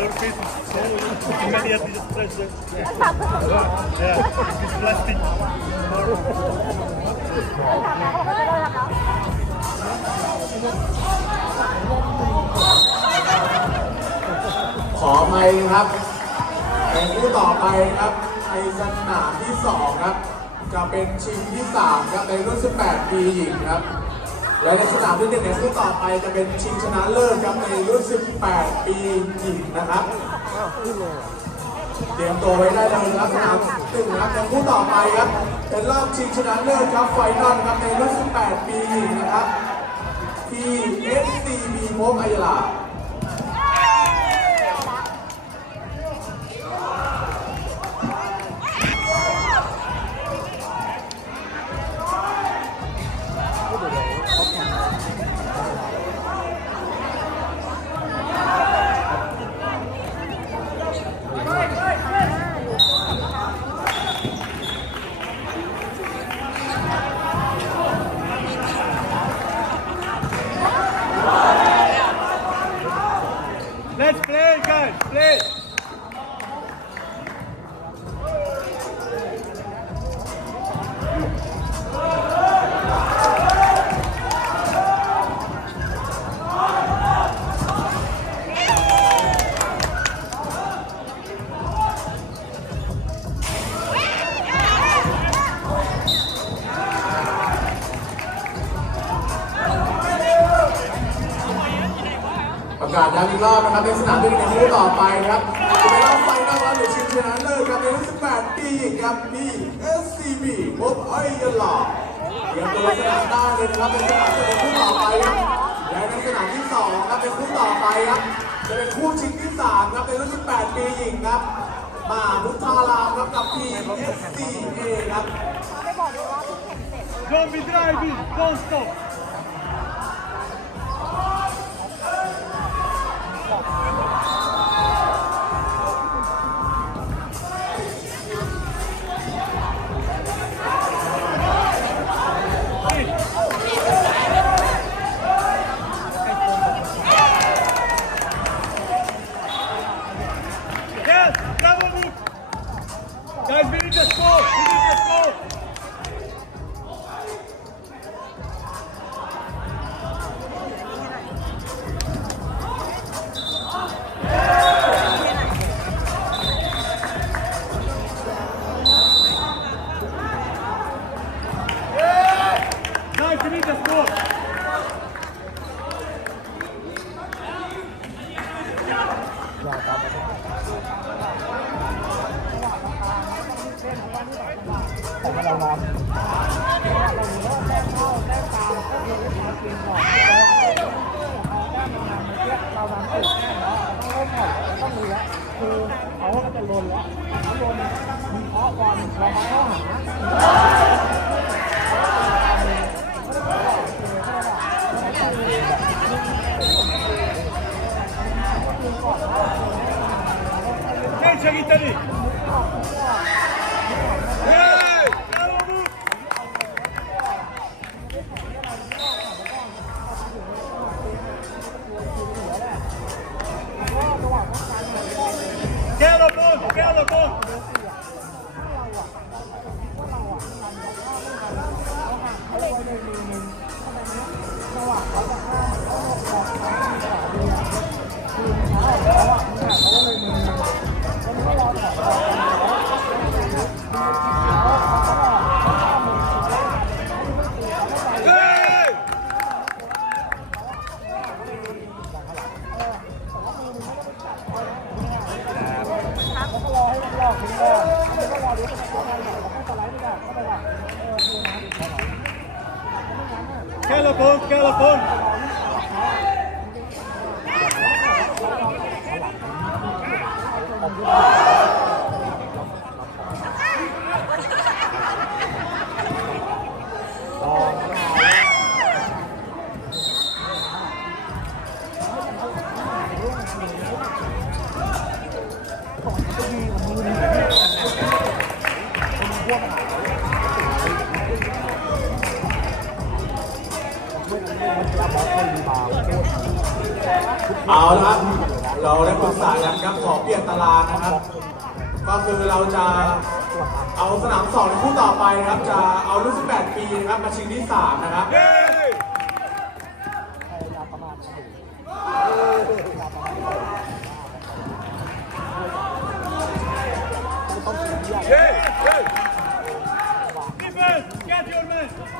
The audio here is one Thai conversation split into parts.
Surface is so immediately just touch the yeah, it's plastic. ขอไปครับเป็นคู่ต่อไปครับในสนามที่ 2 ครับ จะเป็นชิงที่ 3 ครับในรุ่น 18 ปีหญิงครับ และในสนามที่หนึ่งในคู่ต่อไปจะเป็นชิงชนะเลิศครับในรุ่น 18 ปีหญิงนะครับ เตรียมตัวไว้ได้เลยนะครับสนามหนึ่งนะครับในคู่ต่อไปครับเป็นรอบชิงชนะเลิศครับไฟนอลครับในรุ่น 18 ปีหญิงนะครับที่ SCB โมกไอยลา นะครับในสนามที่หนึ่งในคู่ต่อไปครับจะเป็นรอบไฟนอลครับหรือชิงชนะเลิศครับในรุ่น18ปีหญิงครับที่ SCB พบไอยลาเตรียมตัวสนามได้เลยนะครับในสนามที่หนึ่งคู่ต่อไปครับและในสนามที่สองครับเป็นคู่ต่อไปครับจะเป็นคู่ชิงที่สามครับในรุ่น18ปีหญิงครับมหาพุทธารามครับกับ PSCA ครับ Don't be driving, don't stop. คือเขาก็จะลนแล้วเขาลนมีเพาะบอลเรามาเข้าหาเฮ้ยเชลิตาลี เราได้ปรึกษากันครับขอเปลี่ยนตารางนะครับ ก็คือเราจะเอาสนามสองในคู่ต่อไปนะครับ จะเอารุ่น18 ปีนะครับมาชิงที่ 3 นะครับ Yay! Yay! Yay! Defense, get your man.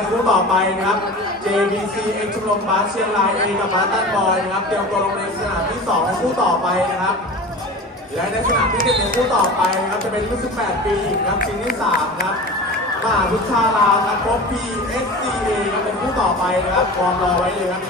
ันคู่ต่อไปนะครับ JBC เอ็กชุมลมบาสเชียงรายเอกับบาตันบอยนะครับ เตรียมตัวลงในสนามที่2ในคู่ต่อไปนะครับ และในสนามที่1ในคู่ต่อไปนะครับ จะเป็นรุ่น18 ปีครับชิงที่3ครับมหาวิชาลามครับพบ PSCA เป็นคู่ต่อไปนะครับวามรอไว้เลยครับ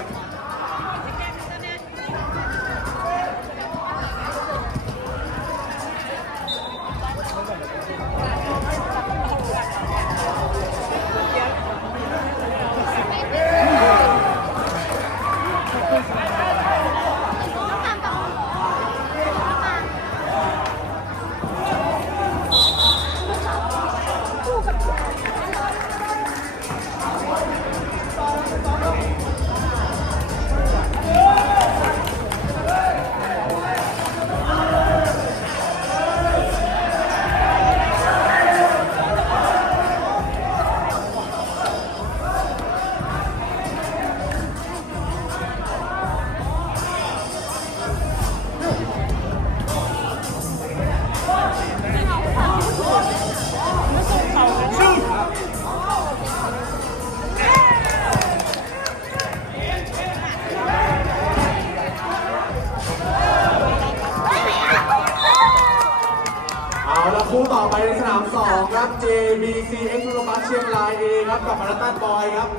JBC X ลูบัสเชียงราย A ครับกับมาราตันบอยครับ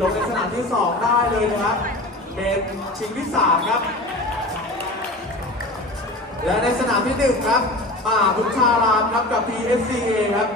ลงในสนามที่ 2 ได้เลยนะครับ เป็นชิงที่ 3 ครับ และในสนามที่ 1 ครับป่าบุญชารามครับกับ PSCA ครับ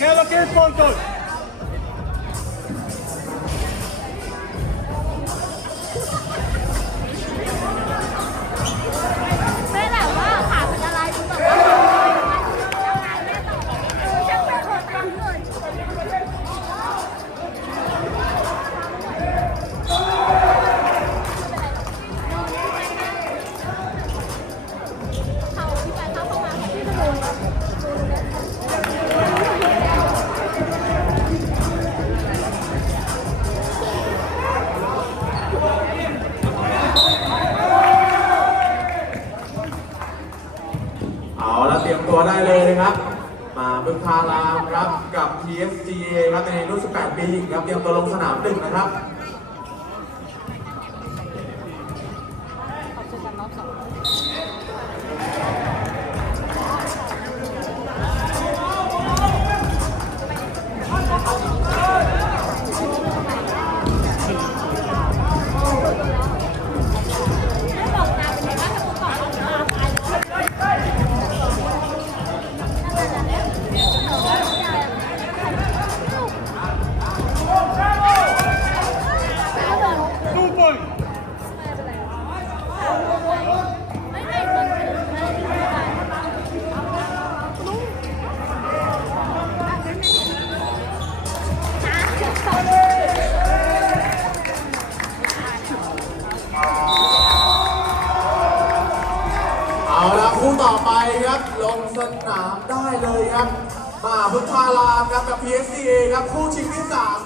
Quero aquele ponto. ารามครับกับ TFCA ครับในรุ่น 18 ปีหญิงครับเตรียมตัวลงสนามหนึ่งนะครับ สนามได้เลยครับมาบึงพารามครับกับ PSCA ครับคู่ชิงที่3